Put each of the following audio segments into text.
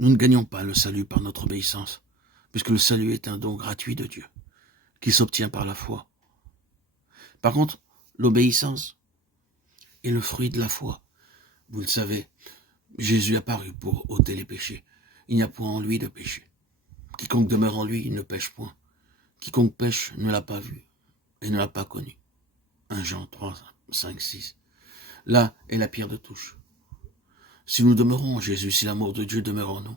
Nous ne gagnons pas le salut par notre obéissance, puisque le salut est un don gratuit de Dieu, qui s'obtient par la foi. Par contre, l'obéissance est le fruit de la foi. Vous le savez, Jésus est apparu pour ôter les péchés. Il n'y a point en lui de péché. Quiconque demeure en lui, il ne pêche point. Quiconque pêche ne l'a pas vu et ne l'a pas connu. 1 Jean 3, 5, 6. Là est la pierre de touche. Si nous demeurons en Jésus, si l'amour de Dieu demeure en nous,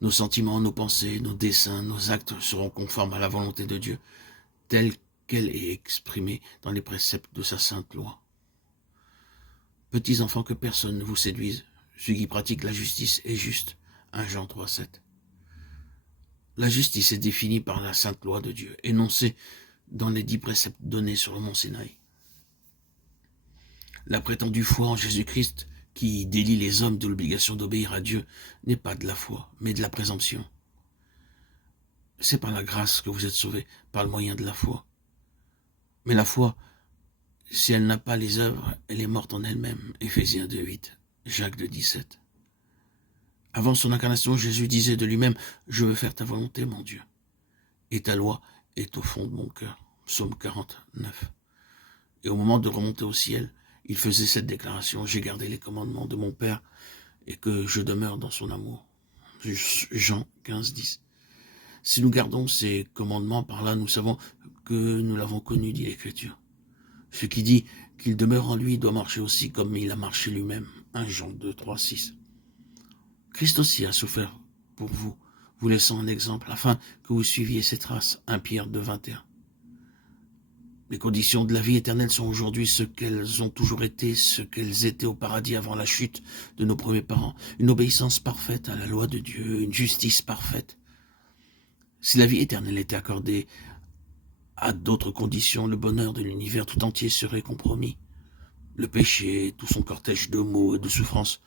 nos sentiments, nos pensées, nos desseins, nos actes seront conformes à la volonté de Dieu, telle qu'elle est exprimée dans les préceptes de sa sainte loi. Petits enfants, que personne ne vous séduise. Celui qui pratique la justice est juste. 1 Jean 3, 7. La justice est définie par la sainte loi de Dieu, énoncée dans les 10 préceptes donnés sur le mont Sinaï. La prétendue foi en Jésus-Christ, qui délie les hommes de l'obligation d'obéir à Dieu, n'est pas de la foi, mais de la présomption. C'est par la grâce que vous êtes sauvés, par le moyen de la foi. Mais la foi, si elle n'a pas les œuvres, elle est morte en elle-même. Éphésiens 2, 8, Jacques 2, 17. Avant son incarnation, Jésus disait de lui-même, « Je veux faire ta volonté, mon Dieu, et ta loi est au fond de mon cœur. » Psaume 49. Et au moment de remonter au ciel, il faisait cette déclaration, « J'ai gardé les commandements de mon Père et que je demeure dans son amour. » Jean 15, 10. Si nous gardons ces commandements, par là nous savons que nous l'avons connu, dit l'Écriture. Ce qui dit qu'il demeure en lui doit marcher aussi comme il a marché lui-même. 1 Jean 2, 3, 6. Christ aussi a souffert pour vous, vous laissant un exemple, afin que vous suiviez ses traces. 1 Pierre 2, 21. Les conditions de la vie éternelle sont aujourd'hui ce qu'elles ont toujours été, ce qu'elles étaient au paradis avant la chute de nos premiers parents. Une obéissance parfaite à la loi de Dieu, une justice parfaite. Si la vie éternelle était accordée à d'autres conditions, le bonheur de l'univers tout entier serait compromis. Le péché, tout son cortège de maux et de souffrances,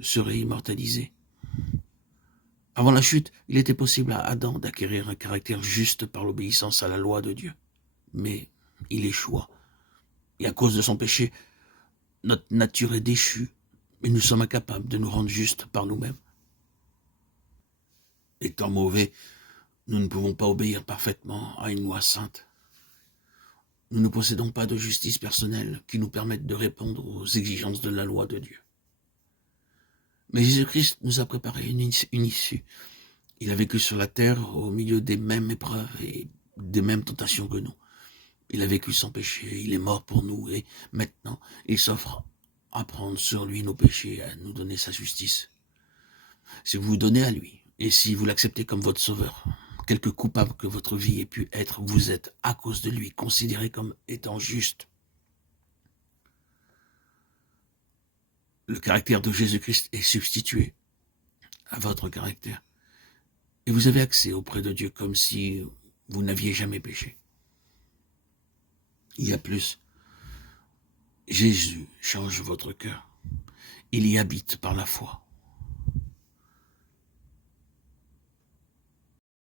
serait immortalisé. Avant la chute, il était possible à Adam d'acquérir un caractère juste par l'obéissance à la loi de Dieu. Mais il échoua. Et à cause de son péché, notre nature est déchue, et nous sommes incapables de nous rendre justes par nous-mêmes. Étant mauvais, nous ne pouvons pas obéir parfaitement à une loi sainte. Nous ne possédons pas de justice personnelle qui nous permette de répondre aux exigences de la loi de Dieu. Mais Jésus-Christ nous a préparé une issue. Il a vécu sur la terre au milieu des mêmes épreuves et des mêmes tentations que nous. Il a vécu sans péché, il est mort pour nous et maintenant il s'offre à prendre sur lui nos péchés et à nous donner sa justice. Si vous vous donnez à lui et si vous l'acceptez comme votre sauveur, quelque coupable que votre vie ait pu être, vous êtes à cause de lui considéré comme étant juste. Le caractère de Jésus-Christ est substitué à votre caractère. Et vous avez accès auprès de Dieu comme si vous n'aviez jamais péché. Il y a plus. Jésus change votre cœur. Il y habite par la foi.